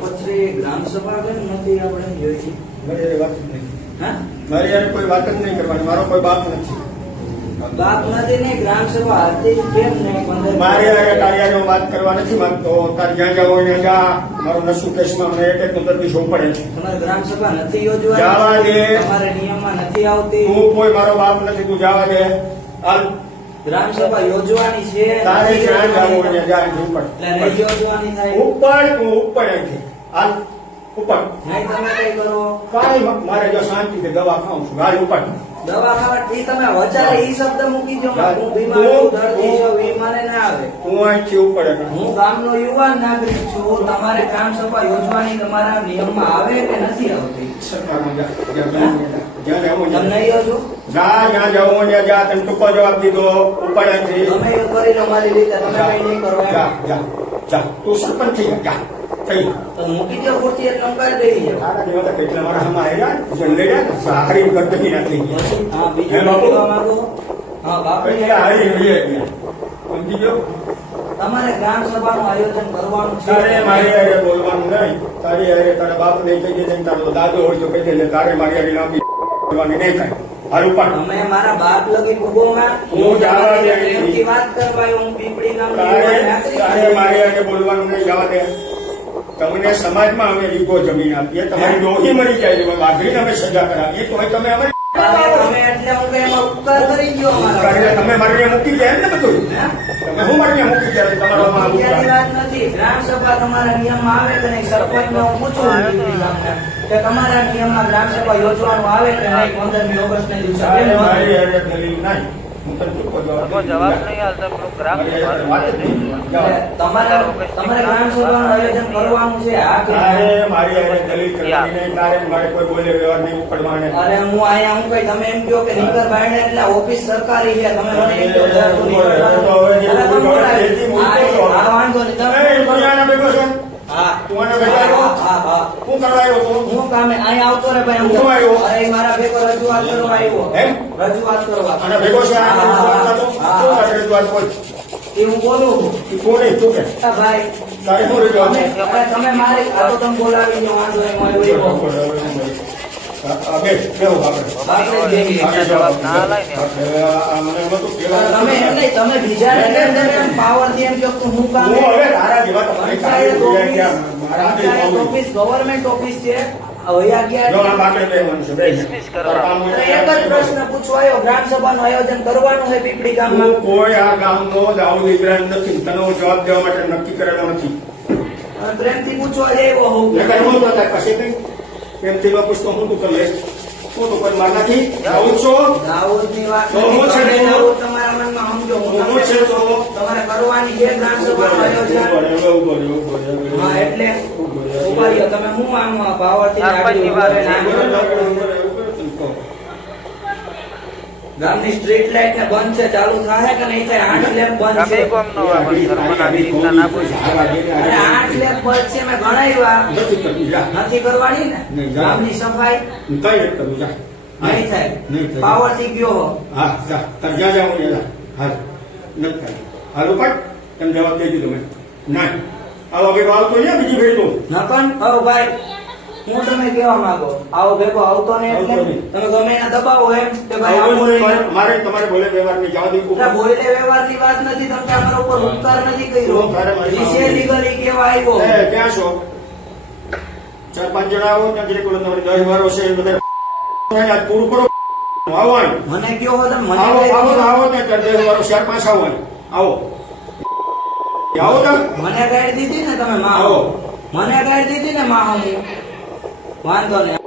પછી ગ્રામ સભા કેમ નથી આપણે યોજી? મારી વાત જ નહીં. હા, મારી યાર કોઈ વાત જ નહીં કરવાની. મારો કોઈ બાપ નથી. બાપ નથી ને ગ્રામ સભા હતી કેમ નહીં? 15 મારી યાર તારી યાર વાત કરવા નથી માંગતો. તાર જ્યાં જાવ ત્યાં જા. મારું નશું કેસમાં મને એક નું તરફી જોવું પડે છે. તમારે ગ્રામ સભા નથી યોજવાની? જવા દે. તમારે નિયમમાં નથી આવતી? તું કોઈ મારો બાપ નથી. તું જવા દે. હાલ ગ્રામ સભા યોજવાની છે. તારે જ્યાં જાવું હોય ત્યાં જા. ઉપર એટલે નહીં યોજવાની થાય. ઉપર તું ઉપર અહીંથી હાલ ઉપર. નહીં તમે કઈ કરો? કાંઈ મારે જો શાંતિથી દવા ખાઉં છું. હાલ ઉપર. દવા ખાવાથી તમે વચારે ઈ શબ્દ મૂકી જો યાર, હું બીમાર છું, તું- દર્દી છું, ઈ મને ના આવે. તું અહીંથી ઉપર હું ગામનો યુવાન નાગરિક છું. તમારે ગ્રામ સભા યોજવાની તમારા નિયમમાં આવે કે નથી આવતી? સરકારમાં જા. જ્યાં જાવું તમે ત્યાં નહીં યોજો? જા. જ્યાં જાવું હોય ત્યાં જા. તને ટૂંકો જવાબ દીધો. ઉપર અહીંથી તમે એ કરી લો મારી રીતે. તમે કઈ નહીં કરો એમ. જા જા જા. તું સરપંચ થઈ જા. થઈ તો મૂકી દો ખુરશી એટલે અંગાર દઈ જાઓ. તારા જેવા તો કેટલા મારા હમણાં આવ્યા જે લઈ રહ્યા ને સારી ગરદની ના થઈ ગયા. હા, બીજું હે બાપુ? કહેવા માંગો? હા, બાપુ. કેટલા હારી લઈ ગયા. સમજી ગયો? તમારે ગ્રામ સભાનું આયોજન કરવાનું છે. તારે મારી હારે બોલવાનું નહીં. તારી હારે તારા બાપ ને કહી દે. તારો દાદો હોય તો કહી દે. તારે મારી હારે લાંબી બોલવાની નહીં થાય. હાલ ઉપર. તમે મારા બાપ લગી ઉભોમાં હું જવા દે. પ્રેમથી વાત કરવાય. હું પીપળી ગામનો તારે યુવાન નાગરિક તારે છું. મારી હારે બોલવાનું નહીં. જવા દે. તમને સમાજમાં અમે લીગો જમીન આપીએ. તમારી ડોહી મરી જાય છે વાઘરીને અમે સજા કરાવીએ તો તમે અમારી તમે એટલે હું કઈ એમાં ઉપકાર કરી ગયો અમારા. એટલે તમે મારીને મૂકી જાય ને બધું. હે? તમે હું મારીને મૂકી જાય તમારો માં બીજાની વાત નથી. ગ્રામ સભા તમારા નિયમમાં આવે કે નહીં? સરપંચને હું પૂછું પીપળી ગામના કે તમારા નિયમમાં ગ્રામ સભા યોજવાનું આવે કે નહીં? 15મી ઓગસ્ટને દિવસે કેમ ન આવે? મારી હારે દલીલ નહીં. હું તને ટૂંકો જવાબ નહીં હાલતા પેલું ગ્રામ વાત જ નહીં. એટલે તમારે ગ્રામ સભાનું આયોજન કરવાનું છે. આ કે તારે મારી હારે દલીલ કરવાની નહીં. તારે મારે કોઈ બોલે વ્યવહાર નહીં ઉપડવાને. અરે હું અહીંયા હું કઈ તમે એમ કહો કે નીકર બાયણે એટલે ઓફિસ સરકારી છે. તમે મને એમ કહો કે તું નીકર બાયણે. અરે તમે બોલાવો. હા, વાંધો નહીં. તમે એ તું આના ભેગો છો? હા, તું આના ભેગો આવ્યો? હા, હા. હું કરવા આવ્યો તું? હું કામે અહીંયા આવતો રે ભાઈ. હું આવ્યો? અરે મારા ભેગો રજૂઆત કરવા આવ્યો. એમ? રજૂઆત કરવા. આના ભેગો છે? આના ભેગો છે? હા, શું હા. તારી રજૂઆત બોલ? એ હું બોલું છું. તું કોણ છે? તું કે? હા, ભાઈ તારી શું રજૂઆત છે? અરે તમે મારી આ તો તમે બોલાવી દો. વાંધો નહીં. હું આવ્યો. જવાબ ના લાય ને. તમે એમ નહીં, તમે બીજાને કેમ તમે એમ પાવરથી એમ કહો કે હું કામ પંચાયત ઓફિસ ગવર્મેન્ટ ઓફિસ છે. વયા ગયા ડિસમિસ કરવા. એક જ પ્રશ્ન પૂછવા આવ્યો. ગ્રામ સભાનું આયોજન કરવાનું છે પીપળી ગામમાં. કોઈ આ ગામનો દાઉદ ઇબ્રાહિમ નથી. તને હું જવાબ દેવા માટે નક્કી કરેલો નથી. અને પ્રેમથી પૂછવા આવ્યો હોઉં. નકર હું તો તાર પાસે કઈ એમથી માં પૂછતો હું તું કરે હું તો કોઈ મારનાથી આવું છો દાઉદની વાત તો હું છે નથી. તો? દાઉદ તમારા મનમાં સમજો. હું હું તમને છે તો? તમારે કરવાની છે ગ્રામ સભાનું આયોજન. હા, એટલે ઉભા રહ્યો. તમે હું આમ પાવરથી સરપંચની વાત છે. ગામની સ્ટ્રીટ લાઇટ ને બંધ છે. ચાલુ થાય કે નહીં થાય? 8 લેમ્પ બંધ છે. ગમે કોમ નો આવે સરપંચ આવી રીતના ના પૂછે. અને 8 લેમ્પ બંધ છે. મેં ગણાવ્યા. નથી કરવાની ને નહીં, જા. ગામની સફાઈ નહીં થાય. પાવર થી ગયો. તમે જવાબ દઈ દીધો મેં ના આવો ભેગો આવતો ને બીજી ભેગો નકન કરો ભાઈ. હું તમે કેવા માંગો આવો ભેગો આવતો ને એટલે આવતો નહીં. તમે ગમે એને દબાવો એમ કે ભાઈ આવો નહીં. મારે તમારે બોલે વ્યવહારની જવા દીધું એટલે બોલે વ્યવહારની વાત નથી. તમે અમારા ઉપર ઉપકાર નથી કર્યો. ઉપકાર મારી વિશે લીગલી કેવા આવ્યો. ક્યાં છો 4-5 જણા આવો ત્યાં જરીક ઓલો તમારી 10 વારો છે એ બધા આજ પૂરું કરો આવો અહીં. મને કયો હો તમે મને આવો કઈ આવો દીધું? આવો ત્યાં 10 વારો 4-5 આવો અહીં. આવો આવો તમે મને ગાડી દીધી ને તમે માં આવો. મને ગાડી દીધી ને માં હું વાંધો નહીં.